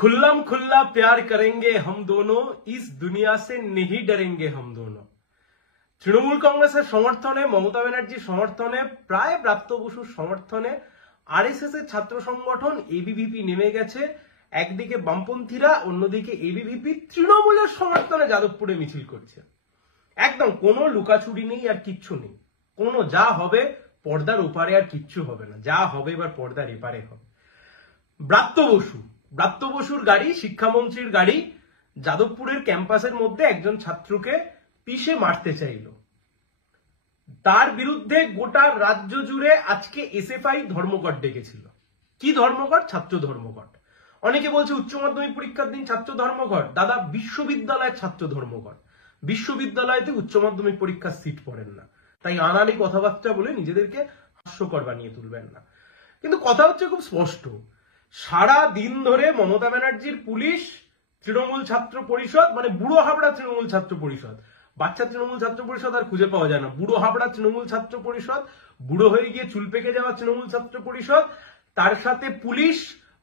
खुल्लम खुल्ला प्यार करेंगे हम दोनों, इस दुनिया से नहीं डरेंगे हम दोनों। তৃণমূল কংগ্রেসের সমর্থনে, মমতা ব্যানার্জির সমর্থনে, প্রায় ব্রাত্য বসুর সমর্থনে আরএসএস এর ছাত্র সংগঠন এবিভিপি নেমে গেছে। একদিকে বামপন্থীরা, অন্যদিকে এবিভিপি তৃণমূলের সমর্থনে যাদবপুরে মিছিল করছে। একদম কোনো লুকাচুরি নেই, আর কিচ্ছু নেই। কোনো যা হবে পর্দার ওপারে আর কিচ্ছু হবে না, যা হবে এবার পর্দার এপারে হবে। ব্রাত্য বসুর গাড়ি, শিক্ষামন্ত্রীর গাড়ি, যাদবপুরের ক্যাম্পাসের মধ্যে একজন ছাত্রকে পিষে মারতে চাইল। তার বিরুদ্ধে গোটা রাজ্য জুড়ে আজকে এসএফআই ধর্মঘট ডেকেছিল। কি ধর্মঘট? ছাত্র ধর্মঘট। অনেকে বলছে উচ্চ মাধ্যমিক পরীক্ষার দিন ছাত্র ধর্মঘট। দাদা, বিশ্ববিদ্যালয়ের ছাত্র ধর্মঘট। বিশ্ববিদ্যালয়তে উচ্চ মাধ্যমিক পরীক্ষার সিট পড়েন না, তাই আনালি কথাবার্তা বলে নিজেদেরকে হাস্যকর বানিয়ে তুলবেন না। কিন্তু কথা হচ্ছে খুব স্পষ্ট, সারা দিন ধরে মমতা ব্যানার্জির পুলিশ, তৃণমূল ছাত্র পরিষদ, মানে বুড়ো হাবড়া তৃণমূল ছাত্র পরিষদ, বাচ্চা তৃণমূল ছাত্র পরিষদ আর খুঁজে পাওয়া যায় না, বুড়ো হাবড়া তৃণমূল ছাত্র পরিষদ, বুড়ো হয়ে গিয়ে চুল পেকে যাওয়া তৃণমূল ছাত্র পরিষদ, তার সাথে পুলিশ,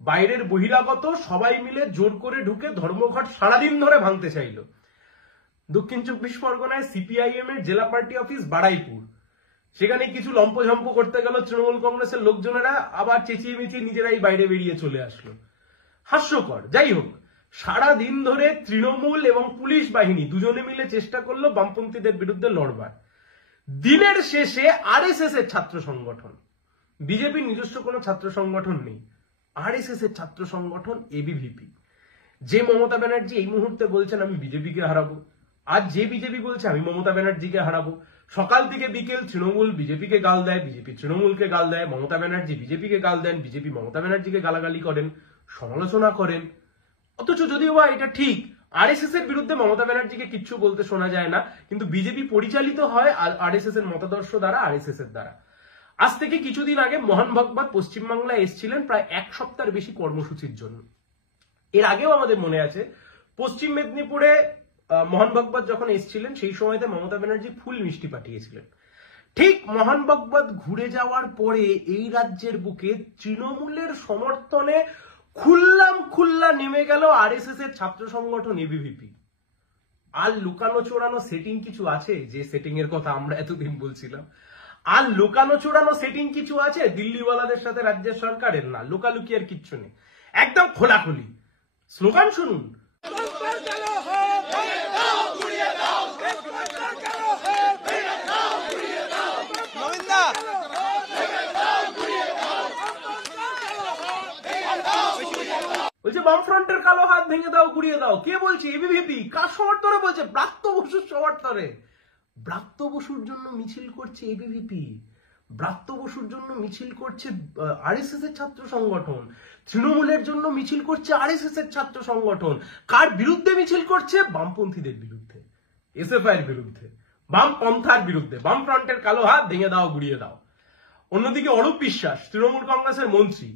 বাইরের বহিরাগত সবাই মিলে জোর করে ঢুকে ধর্মঘট সারাদিন ধরে ভাঙতে চাইল। দক্ষিণ 24 পরগনায় সিপিআইএম এর জেলা পার্টি অফিস বাড়াইপুর, সেখানে কিছু লম্পঝম্প করতে গেল তৃণমূল কংগ্রেসের লোকজনেরা, আবার চেঁচিয়ে মেচিয়ে নিজেরাই বাইরে বেরিয়ে চলে আসলো। হাস্যকর। যাই হোক, সারা দিন ধরে তৃণমূল এবং পুলিশ বাহিনী দুজনে মিলে চেষ্টা করলো বামপন্থীদের বিরুদ্ধে লড়বার। দিনের শেষে আরএসএস এর ছাত্র সংগঠন, বিজেপির নিজস্ব কোনো ছাত্র সংগঠন নেই, আরএসএস এর ছাত্র সংগঠন এবিভিপি, যে মমতা ব্যানার্জি এই মুহূর্তে বলছেন আমি বিজেপিকে হারাবো, আজ যে বিজেপি বলছে আমি মমতা ব্যানার্জিকে হারাবো, সকাল থেকে বিকেল তৃণমূল বিজেপিকে গাল দেয়, বিজেপি তৃণমূলকে গাল দেয়, মমতা ব্যানার্জি বিজেপিকে গাল দেন, বিজেপি মমতা ব্যানার্জিকে গালাগালি করেন, সমালোচনা করেন। অথচ যদিও বা এটা ঠিক, আরএসএস এর বিরুদ্ধে মমতা ব্যানার্জিকে কিচ্ছু বলতে শোনা যায় না, কিন্তু বিজেপি পরিচালিত হয় আরএসএস এর মতাদর্শ দ্বারা, আরএসএস এর দ্বারা। আজ থেকে কিছুদিন আগে মোহন ভাগবত পশ্চিমবাংলায় এসেছিলেন প্রায় এক সপ্তাহের বেশি কর্মসূচির জন্য। এর আগেও আমাদের মনে আছে, পশ্চিম মেদিনীপুরে মোহন ভাগবত যখন এসেছিলেন সেই সময়তে মমতা ব্যানার্জি ফুল মিষ্টি পাঠিয়েছিলেন। ঠিক মোহন ভাগবত ঘুরে যাওয়ার পরে এই রাজ্যের বুকে তৃণমূলের সমর্থনে খুল্লা নেমে গেল আরএসএস এর ছাত্র সংগঠন এবিভিপি। আর লুকানো চোরানো সেটিং কিছু আছে? যে সেটিং এর কথা আমরা এতদিন বলছিলাম, আর লুকানো চোরানো সেটিং কিছু আছে দিল্লিওয়ালাদের সাথে রাজ্যের সরকারের? না, লুকালুকি আর কিচ্ছু নেই, একদম খোলাখুলি। স্লোগান শুনুন। বলছে বামফ্রন্টের কালো হাত ভেঙে দাও, গুড়িয়ে দাও। কে বলছে? এবিভিপি। কার সমর্থনে বলছে? ব্রাত্য বসুর সমর্থনে। ব্রাত্য বসুর জন্য মিছিল করছে এবিভিপি, ব্রাত্য বসুর জন্য মিছিল করছে আরএসএস এর ছাত্র সংগঠন, তৃণমূলের জন্য মিছিল করছে আরএসএস এর ছাত্র সংগঠন। কার বিরুদ্ধে মিছিল করছে? বামপন্থীদের বিরুদ্ধে, এসএফআই এর বিরুদ্ধে, বামপন্থার বিরুদ্ধে। বামফ্রন্টের কালো হাত ভেঙে দাও, গুড়িয়ে দাও। অন্যদিকে অরূপ বিশ্বাস, তৃণমূল কংগ্রেসের মন্ত্রী,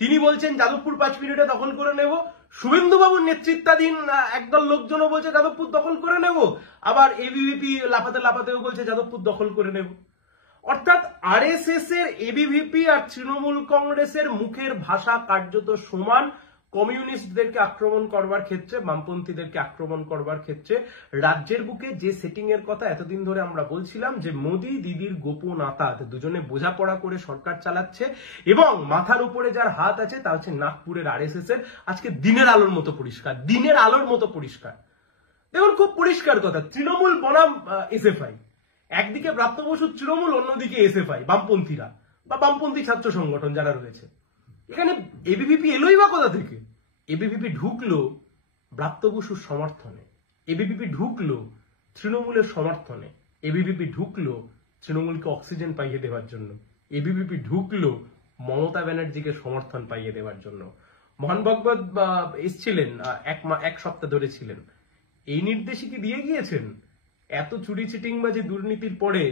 তিনি বলছেন যাদবপুর 5 মিনিটে দখল করে নেব। শুভেন্দু বাবুর নেতৃত্বাধীন একদল লোকজনও বলছে যাদবপুর দখল করে নেব, আবার এবিভিপি লাফাতেও বলছে যাদবপুর দখল করে নেব। অর্থাৎ আরএসএস এর, এবিভিপি আর তৃণমূল কংগ্রেসের মুখের ভাষা কার্যত সমান। কমিউনিস্টদেরকে আক্রমণ করবার ক্ষেত্রে, বামপন্থীদেরকে আক্রমণ করবার ক্ষেত্রে রাজ্যের বুকে যে সেটিং এর কথা এতদিন ধরে আমরা বলছিলাম, যে মোদি দিদির গোপন আতাত, দুজনে বোঝাপড়া করে সরকার চালাচ্ছে, এবং মাথার উপরে যার হাত আছে তা হচ্ছে নাগপুরের আরএসএস এর। আজকে দিনের আলোর মতো পরিষ্কার, দিনের আলোর মতো পরিষ্কার। দেখুন, খুব পরিষ্কার কথা, তৃণমূল বনাম এসএফআই। একদিকে ব্রাত্য বসু তৃণমূল, অন্যদিকে এসএফআই, বামপন্থীরা বা বামপন্থী ছাত্র সংগঠন যারা রয়েছে। এখানে এবিভিপি এলোই বা কোথা থেকে? এবিভিপি ঢুকলো ব্রাত্য বসুর সমর্থনে, এবিভিপি ঢুকলো তৃণমূলের সমর্থনে, এবিভিপি ঢুকলো তৃণমূলকে অক্সিজেন পাইয়ে দেওয়ার জন্য, এবিভিপি ঢুকলো মমতা ব্যানার্জিকে সমর্থন পাইয়ে দেওয়ার জন্য। মোহন ভাগবত এসছিলেন, এক সপ্তাহ ধরে ছিলেন। এই নির্দেশই কি দিয়ে গিয়েছেন? এত চুরি চিটিংবাজি দুর্নীতির পরে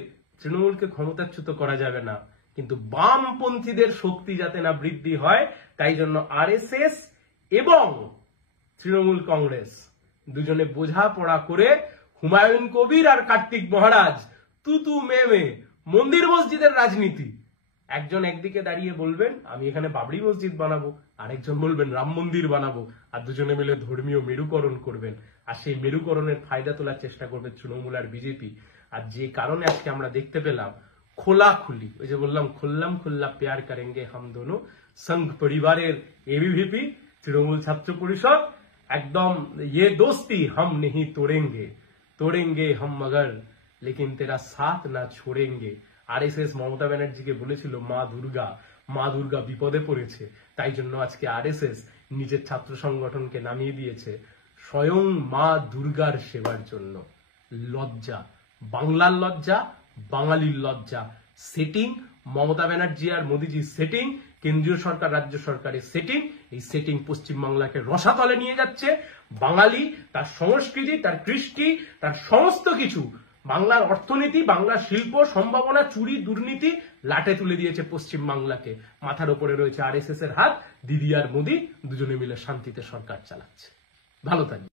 তৃণমূলকে ক্ষমতাচ্যুত করা যাবে না, কিন্তু বামপন্থীদের শক্তি যাতে না বৃদ্ধি হয়, তাই জন্য আরএসএস এবং তৃণমূল কংগ্রেস দুজনে বোঝাপড়া করে হুমায়ুন কবির আর কার্তিক মহারাজ, তু মে মন্দির মসজিদের রাজনীতি, একজন একদিকে দাঁড়িয়ে বলবেন আমি এখানে বাবরি মসজিদ বানাবো, আরেকজন বলবেন রাম মন্দির বানাবো, আর দুজনে মিলে ধর্মীয় মেরুকরণ করবেন, আর সেই মেরুকরণের ফায়দা তোলার চেষ্টা করবে তৃণমূল আর বিজেপি। আর যে কারণে আজকে আমরা দেখতে পেলাম খোলাখুলি, ওই যে বললাম খোল্লা প্যার করেঙ্গে হাম দোনো, সংঘ পরিবারের এবিভিপি তৃণমূল ছাত্র পরিষদ একদম ये दोस्ती हम नहीं तोड़ेंगे हम मगर लेकिन तेरा साथ ना छोड़ेंगे। আরএসএস মমতা ব্যানার্জিকে বলেছিল মা দুর্গা বিপদে পড়েছে, তাই জন্য আজকে আরএসএস নিজের ছাত্র সংগঠনকে নামিয়ে দিয়েছে স্বয়ং মা দুর্গার সেবার জন্য। লজ্জা, বাংলার লজ্জা, বাঙালির লজ্জা। সেটিং মমতা ব্যানার্জি আর মোদিজির সেটিং, কেন্দ্রীয় সরকার রাজ্য সরকারের সেটিং, এই সেটিং পশ্চিমবাংলাকে রসাতলে নিয়ে যাচ্ছে। বাঙালি তার সংস্কৃতি, তার কৃষ্টি, তার সমস্ত কিছু, বাংলার অর্থনীতি, বাংলার শিল্প সম্ভাবনা চুরি দুর্নীতি লাটে তুলে দিয়েছে পশ্চিমবাংলাকে। মাথার উপরে রয়েছে আরএসএস এর হাত। দিদি আর মোদি দুজনে মিলে শান্তিতে সরকার চালাচ্ছে। ভালো থাকবে।